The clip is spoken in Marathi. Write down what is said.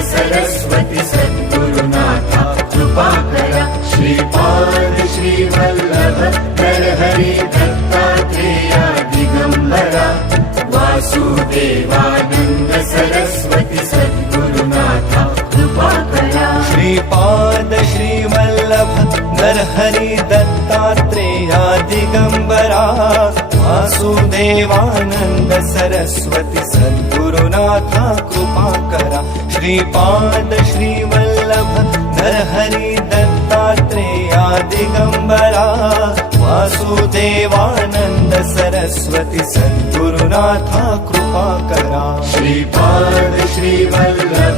सरस्वती सद्गुरुनाथा कृपा करा। श्रीपाद श्रीवल्लभ नरहरि दत्तात्रेया दिगंबरा वासुदेवानंद सरस्वती सद्गुरुनाथा कृपा करा। श्रीपाद श्रीवल्लभ नरहरि दत्तात्रेया दिगंबरा वासुदेवानंद सरस्वती सद्गुरुनाथा कृपा करा। श्रीपाद श्रीवल्लभ नरहरि दत्तात्रेया दिगंबरा वासुदेवानंद सरस्वती सद्गुरुनाथा कृपा करा। श्रीपाद श्रीवल्लभ